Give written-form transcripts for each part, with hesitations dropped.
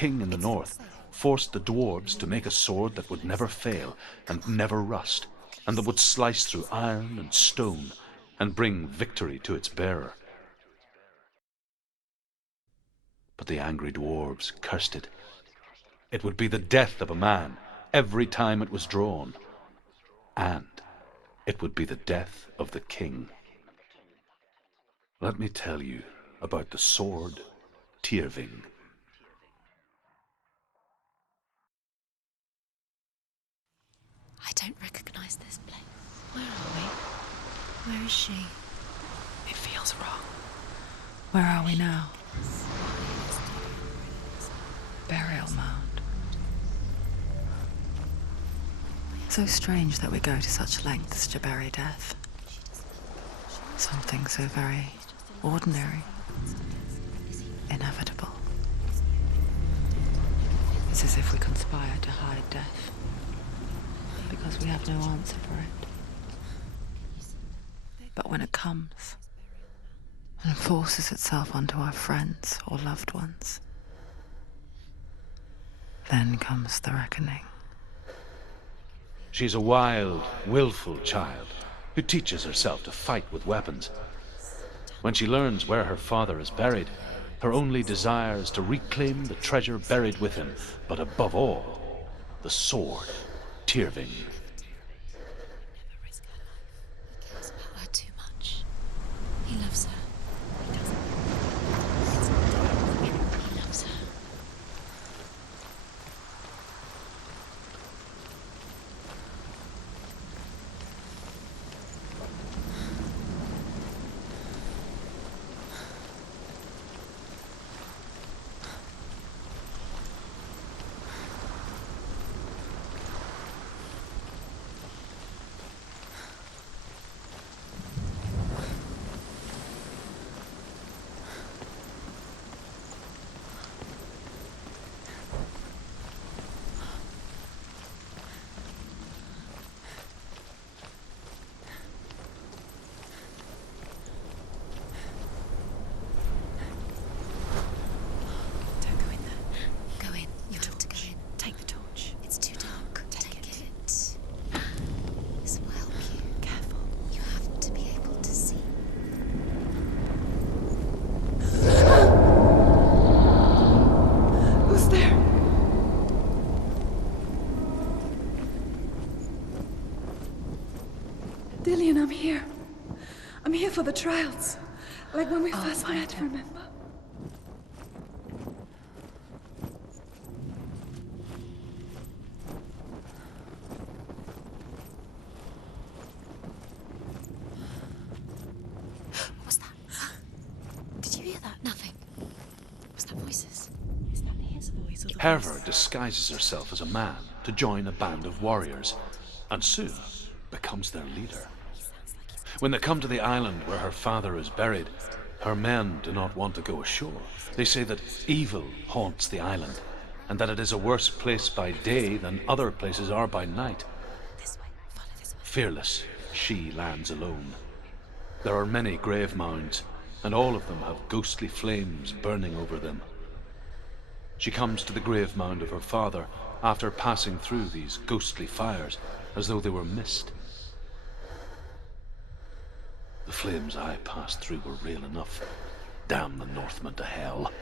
king in the north forced the dwarves to make a sword that would never fail and never rust, and that would slice through iron and stone and bring victory to its bearer. But the angry dwarves cursed it. It would be the death of a man every time it was drawn, and it would be the death of the king. Let me tell you about the sword Tyrving. I don't recognize this place. Where are we? Where is she? It feels wrong. Where are we now? Burial mound. So strange that we go to such lengths to bury death. Something so very ordinary, inevitable. It's as if we conspire to hide death, because we have no answer for it. But when it comes and forces itself onto our friends or loved ones, then comes the reckoning. She's a wild, willful child who teaches herself to fight with weapons. When she learns where her father is buried, her only desire is to reclaim the treasure buried with him, but above all, the sword Tyrving. He cares about her too much. He loves her. He doesn't. He loves her. Dillion, I'm here. I'm here for the trials. Like when we first met, remember? What was that? Did you hear that? Nothing. Was that voices? Is that his voice or the Herva disguises herself as a man to join a band of warriors, and soon becomes their leader. When they come to the island where her father is buried, her men do not want to go ashore. They say that evil haunts the island, and that it is a worse place by day than other places are by night. This way. Follow this way. Fearless, she lands alone. There are many grave mounds, and all of them have ghostly flames burning over them. She comes to the grave mound of her father after passing through these ghostly fires as though they were mist. The flames I passed through were real enough. Damn the Northmen to hell.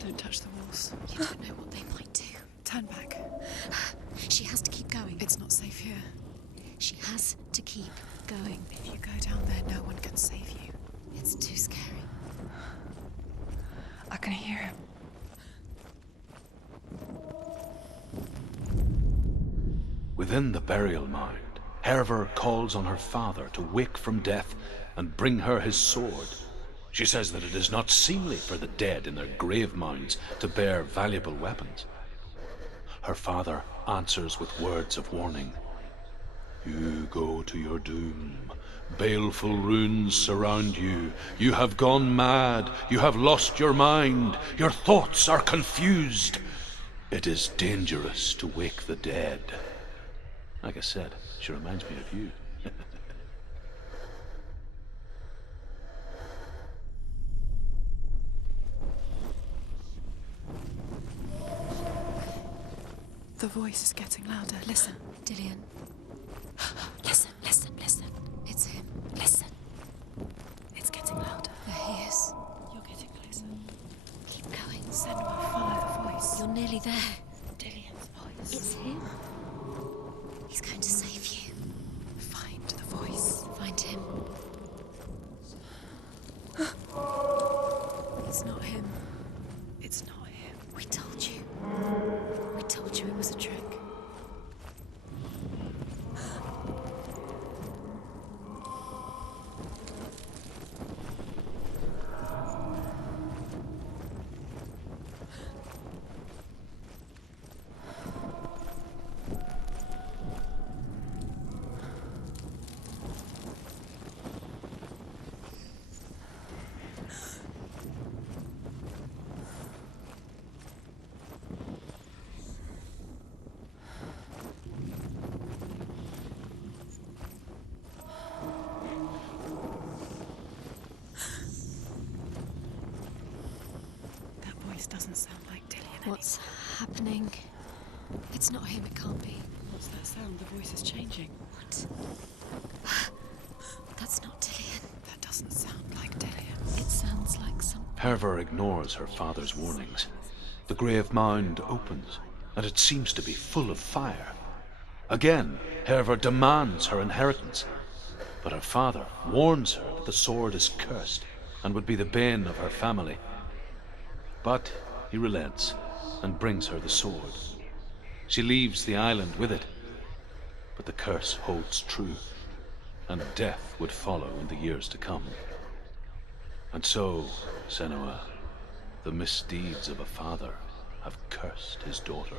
Don't touch the walls. You don't know what they might do. Turn back. She has to keep going. It's not safe here. She has to keep going. If you go down there, no one can save you. It's too scary. I can hear him. Within the burial mound, Herva calls on her father to wake from death and bring her his sword. She says that it is not seemly for the dead in their grave mounds to bear valuable weapons. Her father answers with words of warning. You go to your doom. Baleful runes surround you. You have gone mad. You have lost your mind. Your thoughts are confused. It is dangerous to wake the dead. Like I said, she reminds me of you. The voice is getting louder. Listen. Dillion. Listen, listen, listen. It's him. Listen. It's getting louder. There he is. You're getting closer. Keep going. Senua, follow the voice. You're nearly there. Dillion's voice. It's him. He's going to save you. Find the voice. Find him. It's not him. It's not him. We told you. We told you it was a trick. Doesn't sound like Dillion. What's happening? It's not him, it can't be. What's that sound? The voice is changing. What? That's not Dillion. That doesn't sound like Dillion. It sounds like some... Herver ignores her father's warnings. The grave mound opens, and it seems to be full of fire. Again, Herver demands her inheritance, but her father warns her that the sword is cursed and would be the bane of her family. But he relents and brings her the sword. She leaves the island with it, but the curse holds true, and death would follow in the years to come. And so, Senua, the misdeeds of a father have cursed his daughter.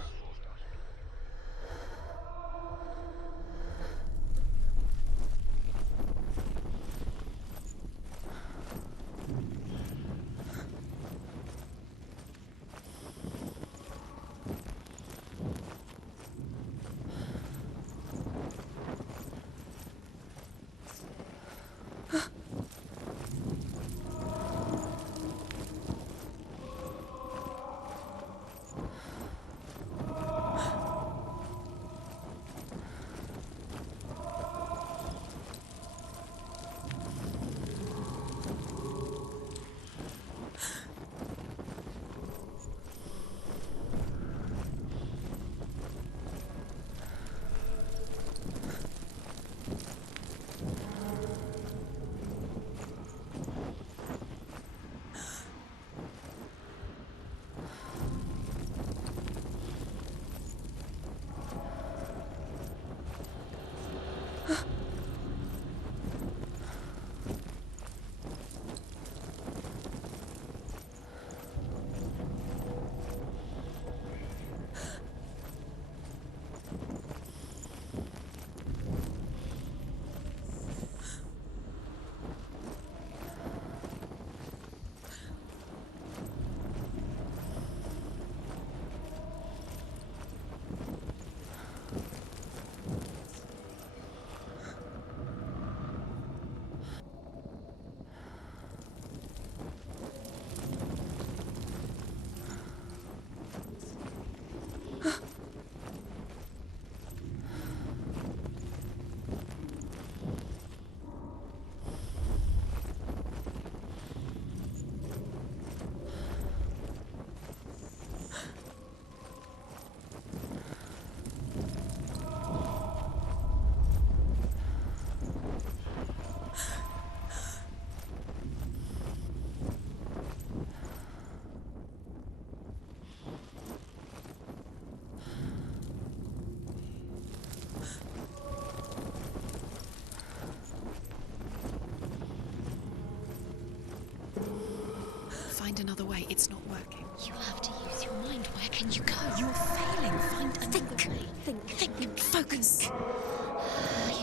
Find another way. It's not working. You'll have to use your mind. Where can you go? You're failing. Find another way. Think. Focus.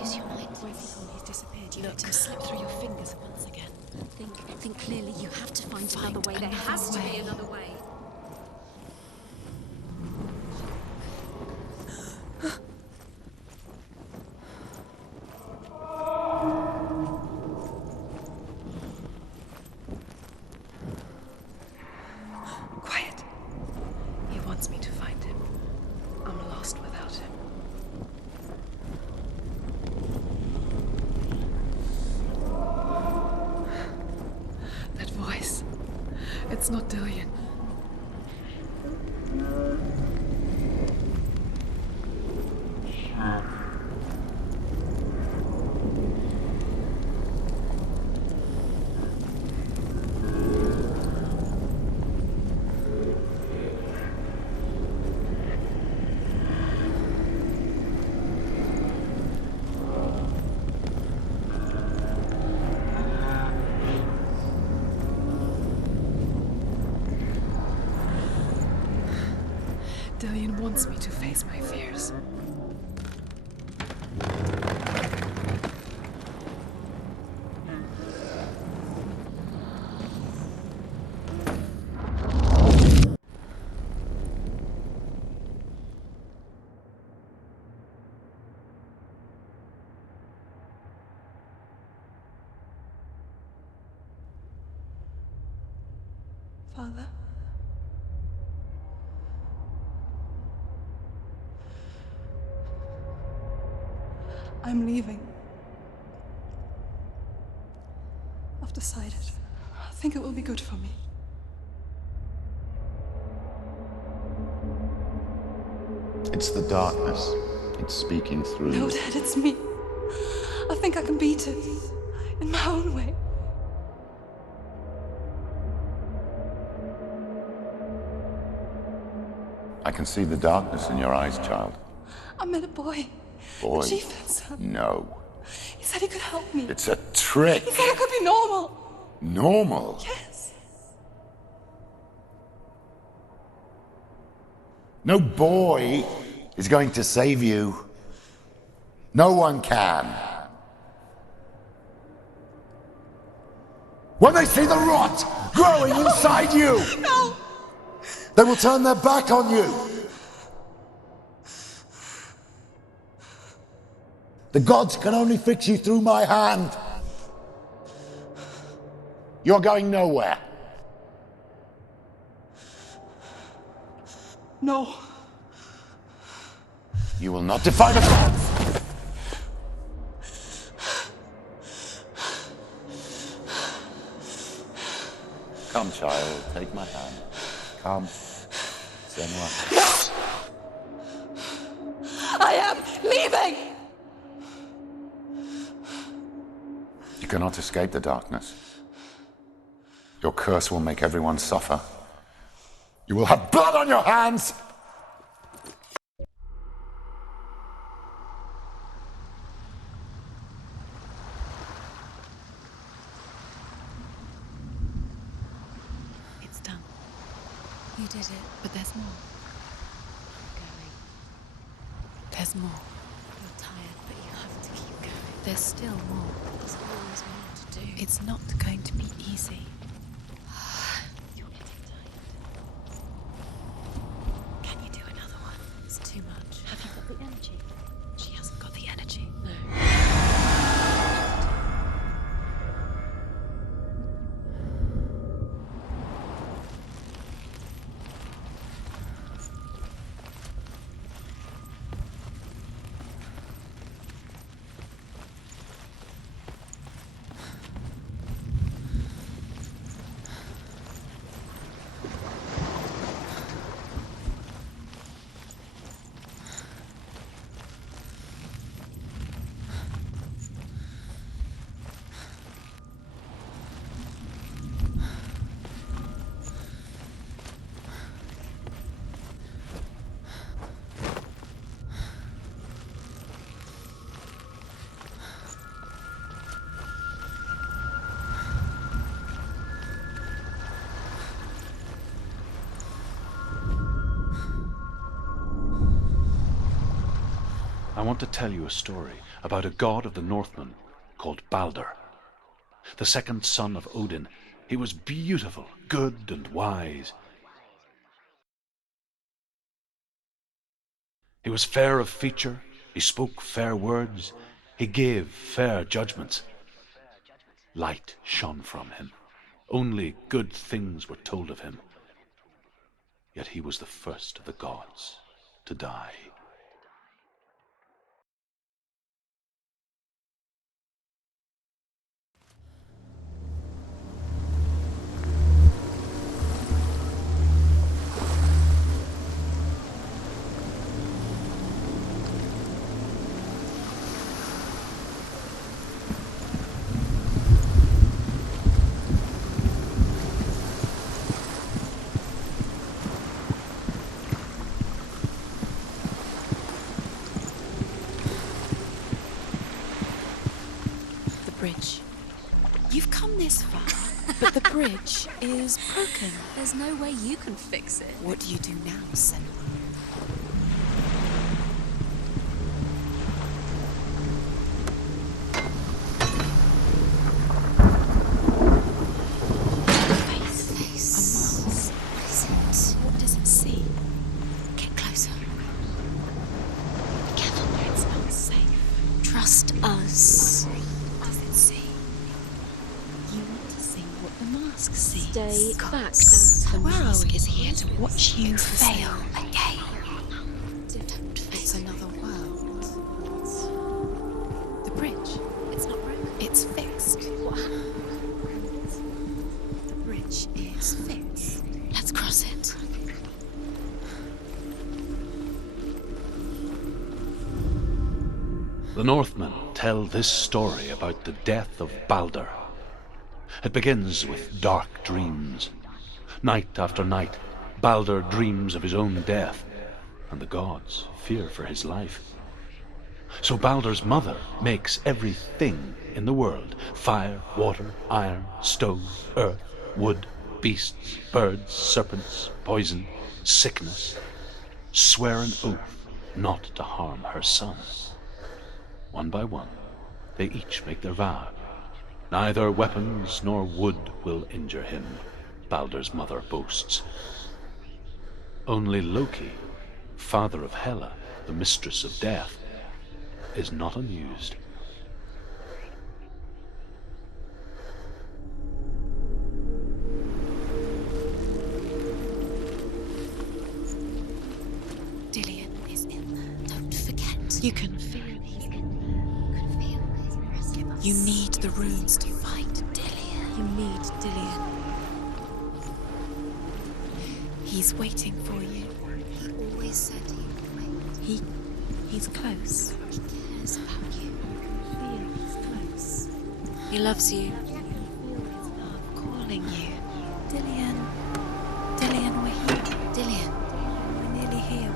Use your mind. He's disappeared. You let him slip through your fingers once again. Think clearly. You have to find another way. There has to be another way. Quiet. He wants me to find him. I'm lost without him. That voice. It's not Dillion. Dillion wants me to face my fears. Father? I'm leaving. I've decided. I think it will be good for me. It's the darkness. It's speaking through No, you. Dad, it's me. I think I can beat it. In my own way. I can see the darkness in your eyes, child. I met a boy. Boy. The chieftain's son. No. He said he could help me. It's a trick. He said I could be normal. Normal. Yes. No boy is going to save you. No one can. When they see the rot growing inside you, No! they will turn their back on you. The gods can only fix you through my hand. You're going nowhere. No. You will not defy the gods. Come, child, take my hand. Come. Senua. No! I am leaving! You cannot escape the darkness. Your curse will make everyone suffer. You will have blood on your hands! It's done. You did it, but there's more. Keep going. There's more. You're tired, but you have to keep going. There's still more. There's always more to do. It's not going to be easy. You're getting tired. Can you do another one? It's too much. Have you got the energy? She hasn't got the energy. No. want to tell you a story about a god of the Northmen called Balder. The second son of Odin, he was beautiful, good, and wise. He was fair of feature, he spoke fair words, he gave fair judgments. Light shone from him. Only good things were told of him. Yet he was the first of the gods to die. Bridge. You've come this far, but the bridge is broken. There's no way you can fix it. What do you do now, Senua? Face. What is it? What does it see? Get closer. Be careful, it's not safe. Trust us. Stay back. The Where are mask we? is here to watch you fail again. It's another world. The bridge. It's not broken. It's fixed. What? The bridge is fixed. Let's cross it. The Northmen tell this story about the death of Balder. It begins with dark dreams. Night after night, Balder dreams of his own death, and the gods fear for his life. So Balder's mother makes everything in the world: fire, water, iron, stone, earth, wood, beasts, birds, serpents, poison, sickness, swear an oath not to harm her son. One by one, they each make their vow. Neither weapons nor wood will injure him, Balder's mother boasts. Only Loki, father of Hela, the mistress of death, is not amused. Dillion is in there. Don't forget. You can feel it. You need the runes to fight Dillion. You need Dillion. He's waiting for you. He always said he would wait. He's close. He cares about you. Feel he's close. He loves you. Feel his love calling you. Dillion. Dillion, we're here. Dillion. We're nearly here.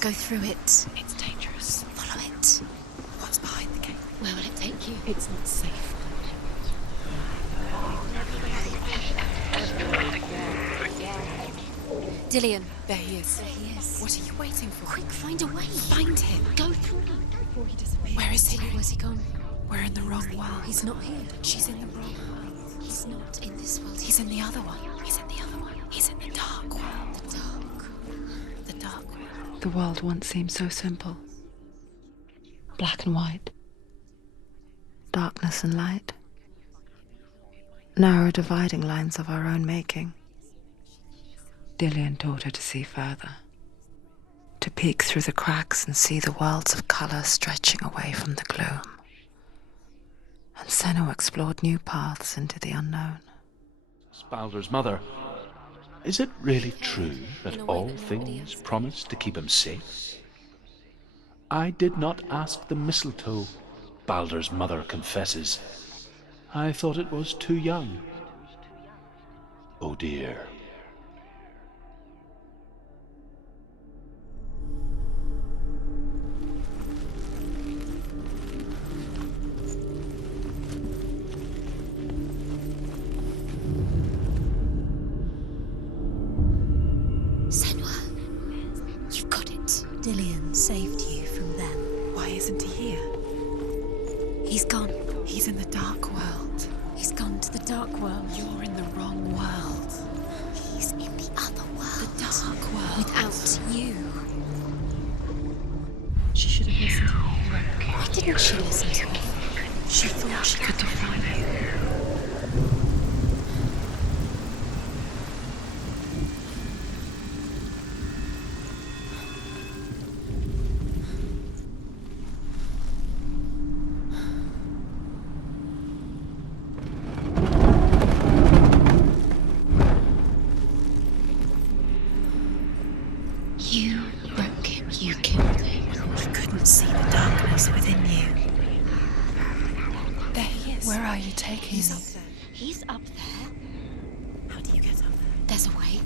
Go through it. It's dangerous. Follow it. What's behind the gate? Where will it take you? It's not safe. Dillion. There he is. There he is. What are you waiting for? Quick, find a way. Find him. Go through. Before he disappears. Where is he? Where's he gone? We're in the wrong world. He's not here. She's in the wrong world. He's not in this world. He's in the other one. He's in the other one. He's in the dark world. The dark. The dark world. The world once seemed so simple. Black and white. Darkness and light. Narrow dividing lines of our own making. Dillion taught her to see further. To peek through the cracks and see the worlds of colour stretching away from the gloom. And Senua explored new paths into the unknown. Balder's mother, is it really true that all things promise to keep him safe? I did not ask the mistletoe, Balder's mother confesses. I thought it was too young. Oh dear, saved you from them. Why isn't he here? He's gone. He's in the dark world. He's gone to the dark world. You're in the wrong world. He's in the other world. The dark world. Without you. She should have listened to me. Why didn't she listen to me? She thought she could define it. You broke him. You killed him. You couldn't see the darkness within you. There he is. Where are you taking me? He's up there. How do you get up there? There's a way.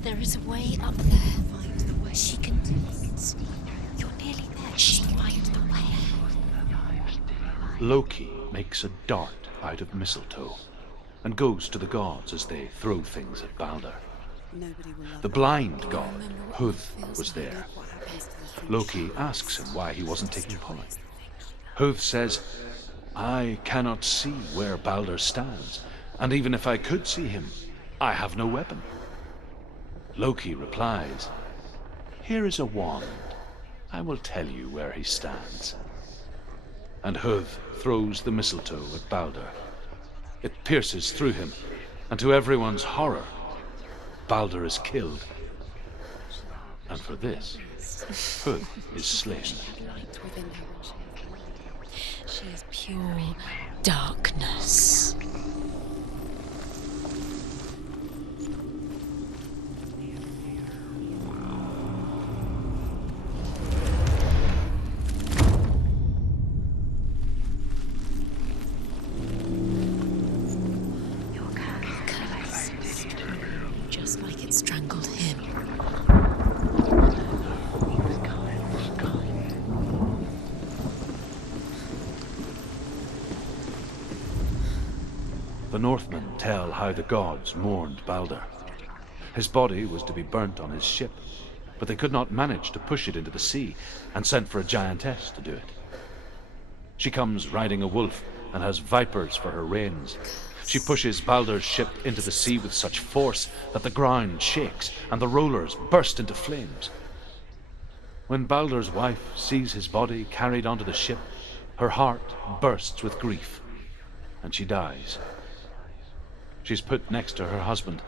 There is a way up there. Find the way. She can do it. You're nearly there. She can find the way. Loki makes a dart out of mistletoe and goes to the gods as they throw things at Balder. The blind god, Huth, was there. Loki asks him why he wasn't taking part. Huth says, I cannot see where Balder stands, and even if I could see him, I have no weapon. Loki replies, here is a wand. I will tell you where he stands. And Huth throws the mistletoe at Balder. It pierces through him, and to everyone's horror, Balder is killed. And for this, Huth is slain. She is pure darkness. Just like it strangled him. The Northmen tell how the gods mourned Balder. His body was to be burnt on his ship, but they could not manage to push it into the sea and sent for a giantess to do it. She comes riding a wolf and has vipers for her reins. She pushes Balder's ship into the sea with such force that the ground shakes and the rollers burst into flames. When Balder's wife sees his body carried onto the ship, her heart bursts with grief, and she dies. She's put next to her husband,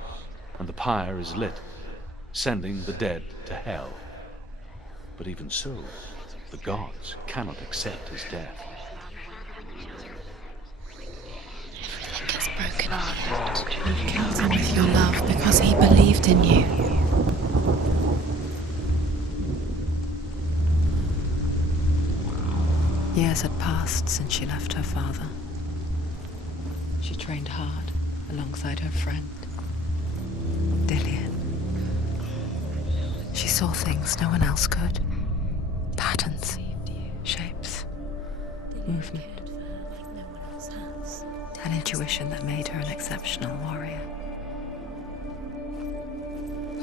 and the pyre is lit, sending the dead to hell. But even so, the gods cannot accept his death. Everything gets broken apart. You killed him with your love because he believed in you. Years had passed since she left her father. She trained hard alongside her friend, Dillion. She saw things no one else could. Patterns, shapes, movement. An intuition that made her an exceptional warrior.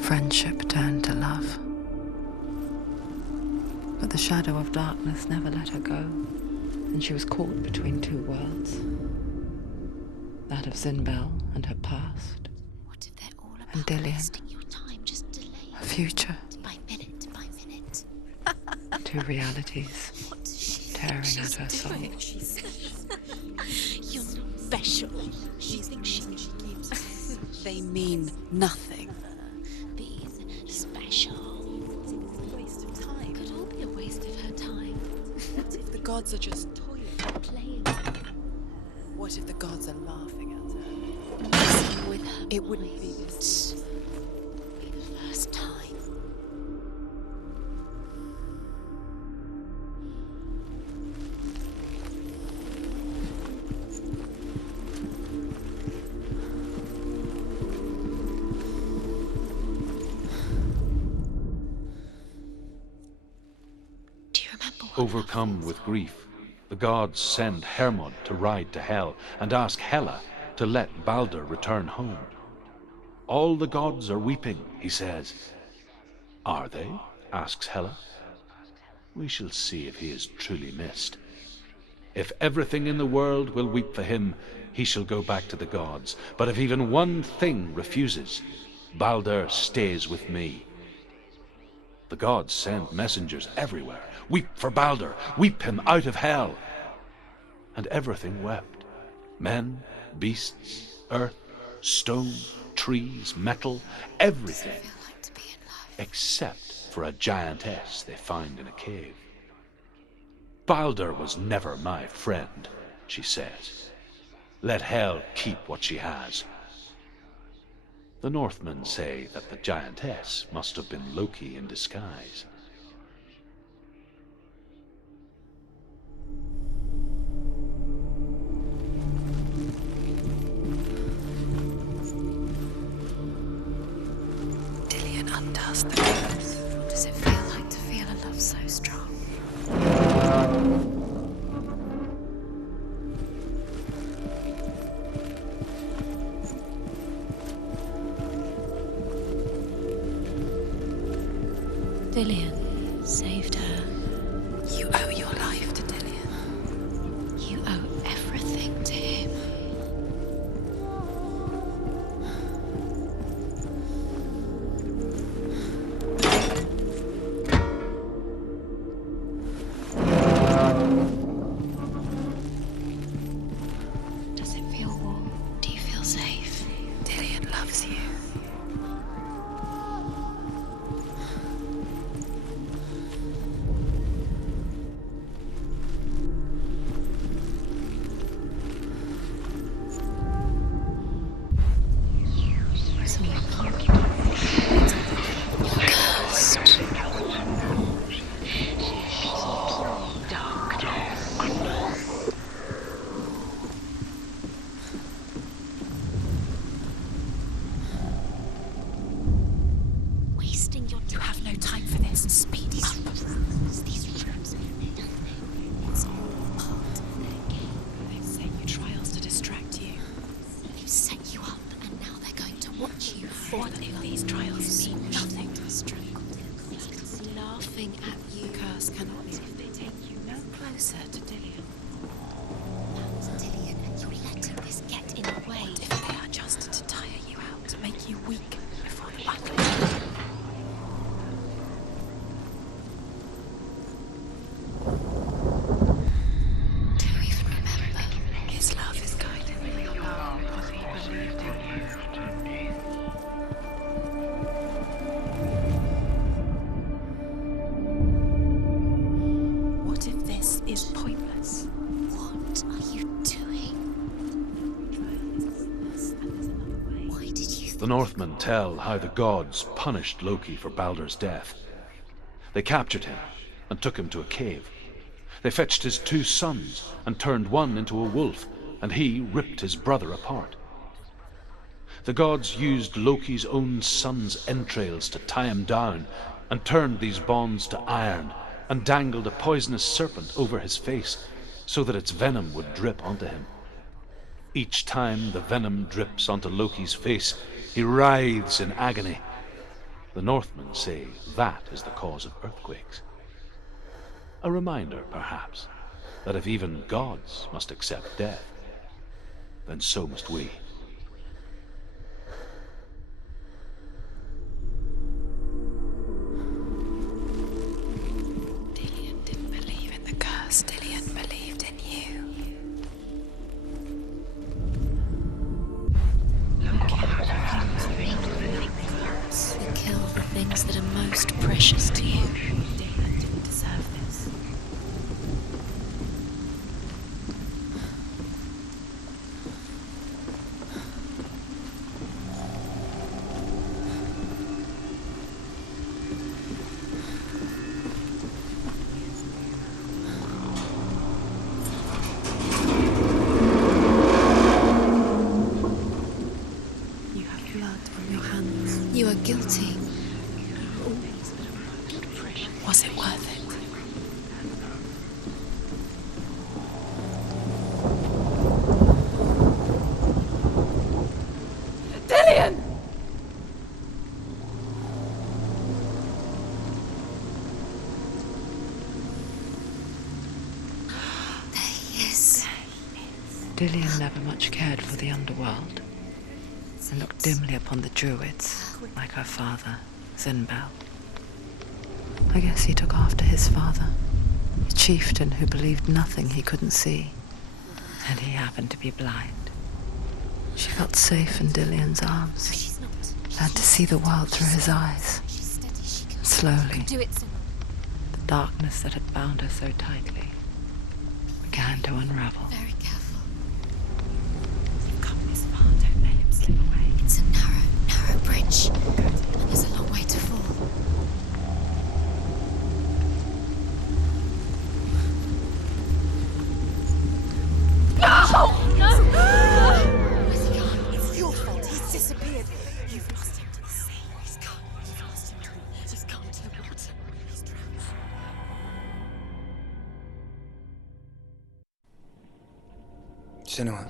Friendship turned to love. But the shadow of darkness never let her go, and she was caught between two worlds. That of Zinbel and her past, What if they're all about and Dillion, wasting your time? Just delay her future. by minute by minute. Two realities What does she tearing think at she's her soul. doing? You're not special. She thinks she keeps. They mean nothing. These special. It's a waste of time. Could all be a waste of her time. What if the gods are just toying? Playing What if the gods are laughing at her? messing with her. It wouldn't be this. Be the first time. Do you remember what Overcome with grief, the gods send Hermod to ride to Hel and ask Hela to let Balder return home. All the gods are weeping, he says. Are they? asks Hela. We shall see if he is truly missed. If everything in the world will weep for him, he shall go back to the gods. But if even one thing refuses, Balder stays with me. The gods send messengers everywhere. Weep for Balder, weep him out of hell. And everything wept. Men, beasts, earth, stone, trees, metal, everything. Except for a giantess they find in a cave. Balder was never my friend, she says. Let Hel keep what she has. The Northmen say that the giantess must have been Loki in disguise. Dillion undoes the curse. What does it feel like to feel a love so strong? Dillion saved her. You owe your life to Dillion. You owe everything to him. Does it feel warm? Do you feel safe? Dillion loves you. So you can't. You're cursed. Wasting your You have no time for this. Speed up. These rooms mean nothing. It's all part of their game. They've set you trials to distract you. They've set you up, and now they're going to watch you fall. What if these trials mean nothing? He's laughing at you. The curse cannot be if they take you no closer to Dillion. That's Dillion, and you're letting this get in the way. If they are just to tire you out, to make you weak before the battle. Do you even remember? His love is guiding me along, because he believed in you. What if this is pointless? What are you doing? Why did you The Northmen tell how the gods punished Loki for Balder's death. They captured him and took him to a cave. They fetched his 2 sons and turned one into a wolf, and he ripped his brother apart. The gods used Loki's own son's entrails to tie him down, and turned these bonds to iron, and dangled a poisonous serpent over his face, so that its venom would drip onto him. Each time the venom drips onto Loki's face, he writhes in agony. The Northmen say that is the cause of earthquakes. A reminder, perhaps, that if even gods must accept death, then so must we. Dillion didn't believe in the curse. Dillion believed in you. You kill the things that are most precious to you? Dillion didn't deserve this. You have blood on your hands. You are guilty. Was it worth it? Dillion! Dillion never much cared for the underworld and looked dimly upon the druids, like her father, Zinbel. I guess he took after his father, a chieftain who believed nothing he couldn't see, and he happened to be blind. She felt safe in Dillion's arms, learned to see the world through his eyes. And slowly, the darkness that had bound her so tightly began to unravel. Very careful. You've come this far, don't let him slip away. It's a narrow bridge. And there's a long way to fall. Where's he gone? It's your fault. He's disappeared. You've lost him to the sea. He's gone. You've lost him to the... He's gone to the water. He's drowned. Senua,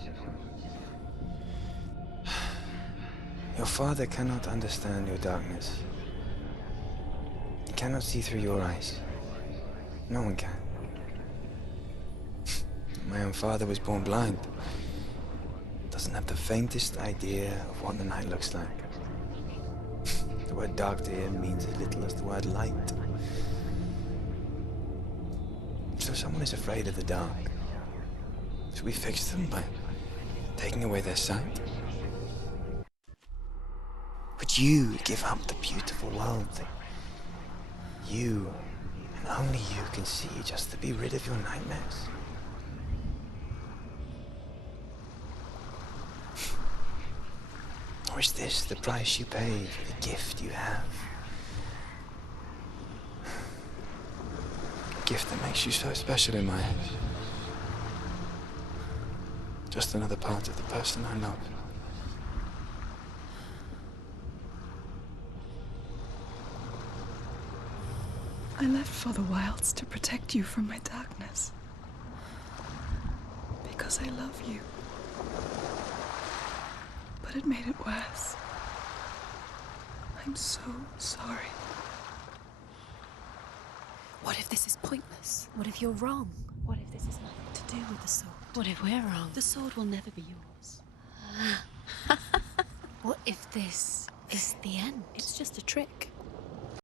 your father cannot understand your darkness. He cannot see through your eyes. No one can. My own father was born blind. Doesn't have the faintest idea of what the night looks like. The word dark to him means as little as the word light. So someone is afraid of the dark. Should we fix them by taking away their sight? Would you give up the beautiful world that you, and only you, can see just to be rid of your nightmares? Or is this the price you pay for the gift you have? A gift that makes you so special in my eyes. Just another part of the person I love. I left for the wilds to protect you from my darkness. Because I love you. But it made it worse. I'm so sorry. What if this is pointless? What if you're wrong? What if this has nothing to do with the sword? What if we're wrong? The sword will never be yours. What if this is the end? It's just a trick.